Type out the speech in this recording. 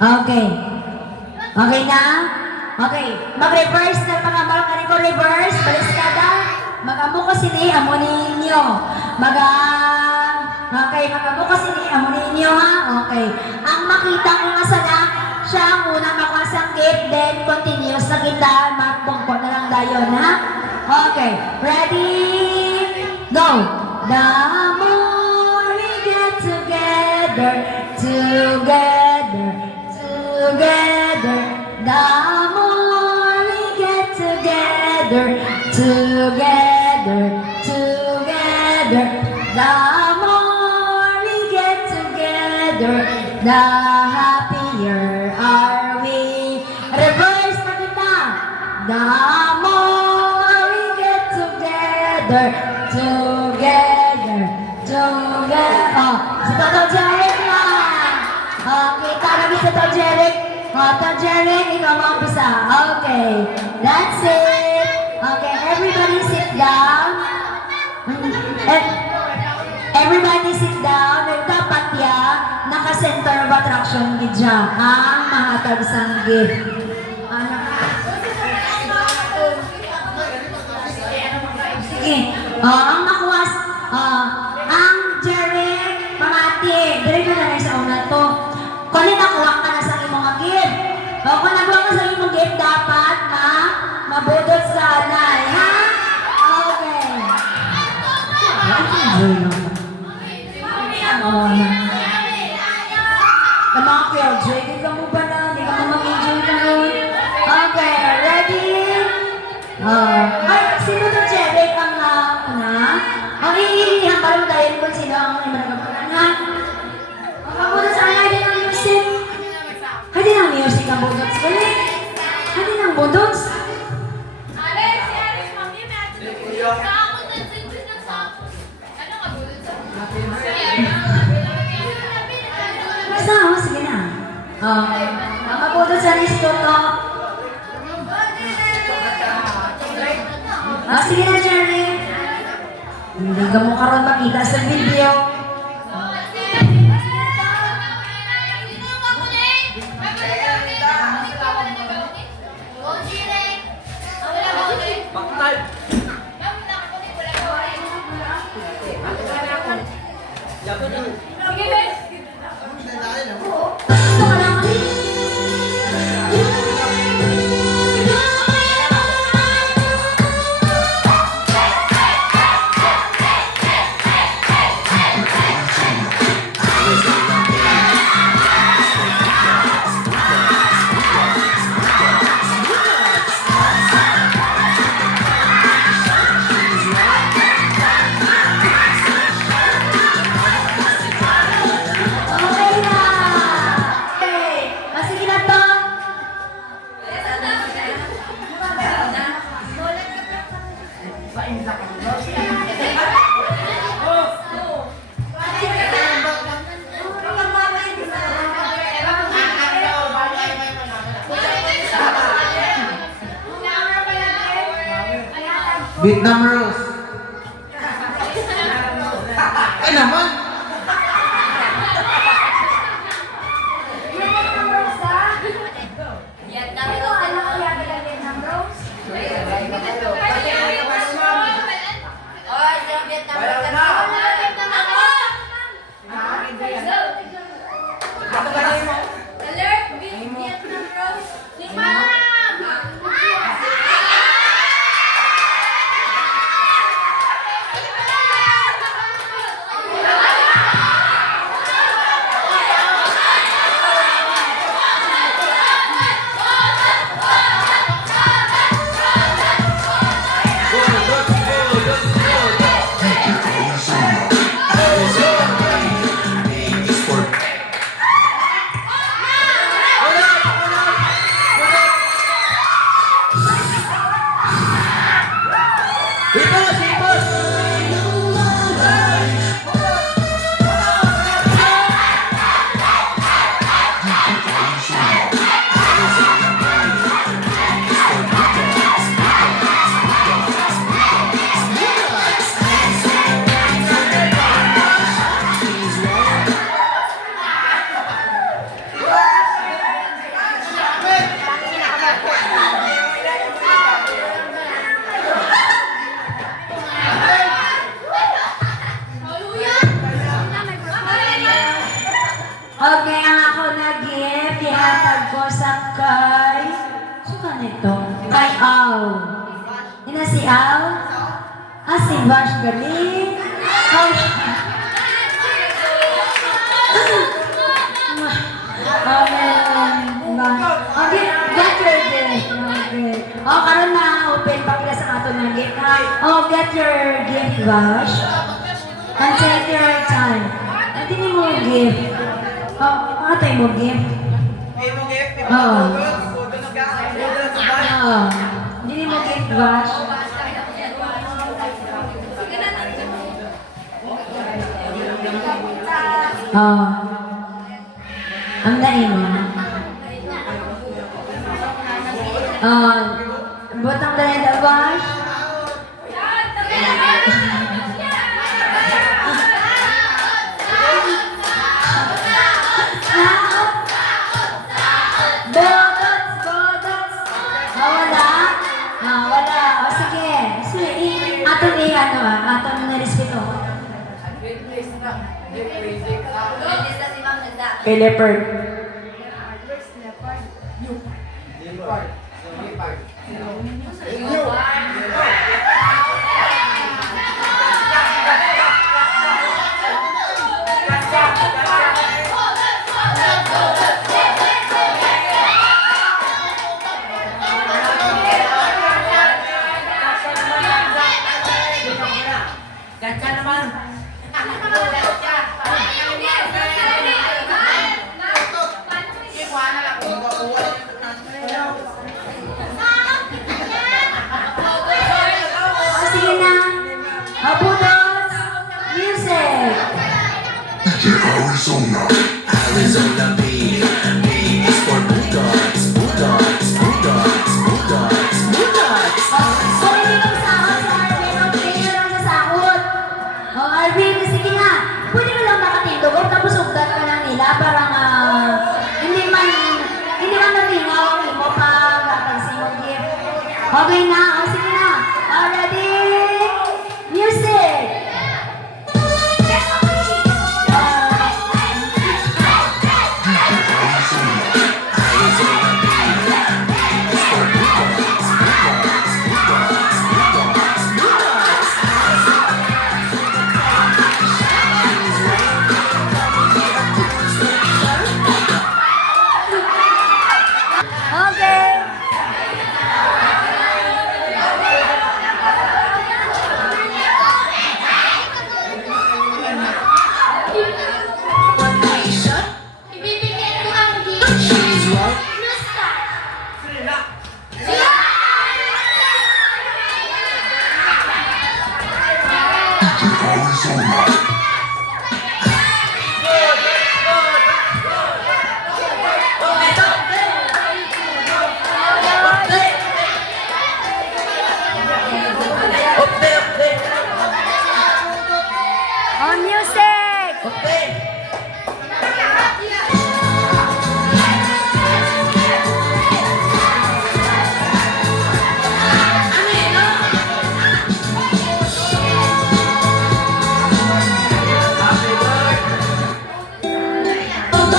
Okay. Okay na? Okay. Mag-reverse na mga markari ko. Reverse. Baliskada. Mag-amo ko sini. Amo ninyo. Okay. Mag-amo ko sini. Amo ninyo ha. Okay. Ang makita ko nga sana, siya ang unang makasanggit. Then continuous na kita. Magpungko na lang dayon ha. Okay. Ready? Go. The more we get together, together, the more we get together, together, the more we get together, the happier are we. Reverse na kita. The more we get together, together. Si Toto Jeric lang. Kita kami si Toto Jeric. Toto Jeric, ikaw mag-umpisa. Okay. That's it. Okay, everybody sit down. Everybody sit down. Dapat ya, naka-center of attraction gidya. Ang mahatag sang gift. Sige. Ang nakuwas, ang Jeric, pamati. Dili ko na sa una to. Kung nakuha ka na sa imong gift. Kung nakuha ka sa imong gift, dapat mabudot sa anay, ha? Okay. Mga kuya, Jay, di ka mo ba na? Di ka mo mag-enjoy na nun? Okay, ready? Ay, sino to Jeric ang ang iihan parang tayo kung sino ang managapalan, ha? Ang muna sa akin, din ang music. Hadi ng music ang budots ko, eh. Hadi ng budots. Basta, sige na. Ang budots sa listo to. Sige na, Jerry. Hindi ka mo karoon makita sa video. Vietnam Rose. Eh naman. Ina si Al? Si Vash galing. Okay, get your gift. Okay. Karon na open pa kila sa ato ng gift ha. Get your gift, Vash. And take your time. Hindi mo gift. Atay mo gift. Hindi mo gift, Vash. Ang daing mo. Butang daing da, Vash. Aton na respeto. Kay Leopard. Ganda naman. Sige na. Abudos. Music. Arizona. Arizona beat.